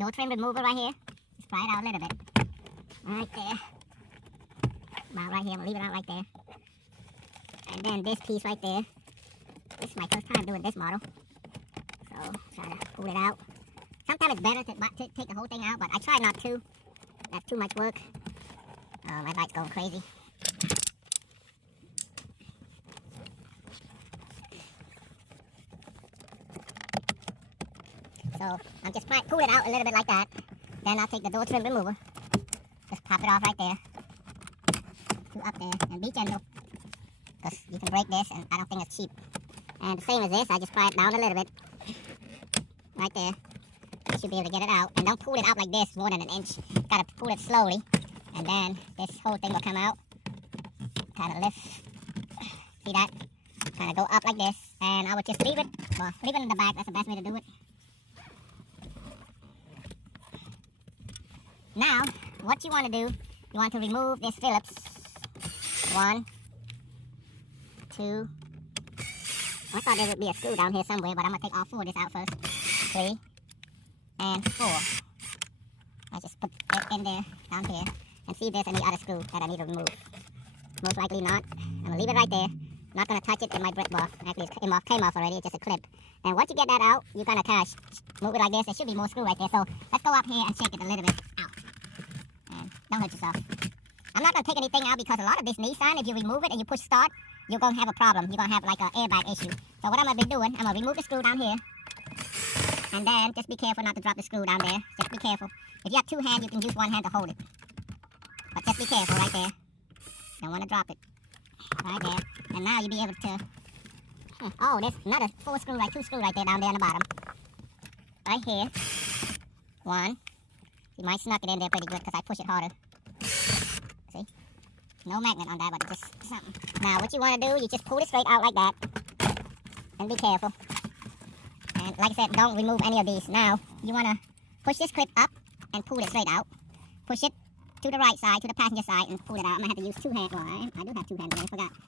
door trim remover right here. Just pry it out a little bit. Right there. About right here. I'm gonna leave it out right there. And then this piece right there. This is my first time doing this model. So try to pull it out. Sometimes it's better to take the whole thing out, but I try not to. That's too much work. Oh, my light's going crazy. So I'm just pull it out a little bit like that. Then I'll take the door trim remover. Just pop it off right there. To up there. And be gentle. Because you can break this and I don't think it's cheap. And the same as this, I just pry it down a little bit. Right there. You should be able to get it out. And don't pull it out like this more than an inch. Gotta pull it slowly. And then this whole thing will come out. Kind of lift. See that? Kind of go up like this. And I would just leave it. Well, leave it in the back. That's the best way to do it. Now, what you want to do, you want to remove this Phillips. 1, 2. I thought there would be a screw down here somewhere, but I'm going to take all 4 of this out first. 3 and 4. I just put it in there, down here, and see if there's any other screw that I need to remove. Most likely not. I'm going to leave it right there. Not going to touch it in my brick box. Actually, it came off already. It's just a clip. And once you get that out, you're going to kind of move it like this. There should be more screw right there. So let's go up here and shake it a little bit out. And don't hurt yourself. I'm not going to take anything out because a lot of this Nissan, if you remove it and you push start, you're going to have a problem. You're going to have like an airbag issue. So what I'm going to be doing, I'm going to remove the screw down here. And then just be careful not to drop the screw down there. Just be careful. If you have 2 hands, you can use 1 hand to hold it. But just be careful right there. Don't want to drop it. Right there. And now you'll be able to... Oh, there's another 4 screw, like 2 screw right there down there on the bottom. Right here. 1. You might snuck it in there pretty good because I push it harder. See? No magnet on that, but just something. Now, what you want to do, you just pull it straight out like that. And be careful. And like I said, don't remove any of these. Now, you want to push this clip up and pull it straight out. Push it to the right side, to the passenger side, and pull it out. I'm going to have to use 2 hands. Well, I do have 2 hands, I forgot.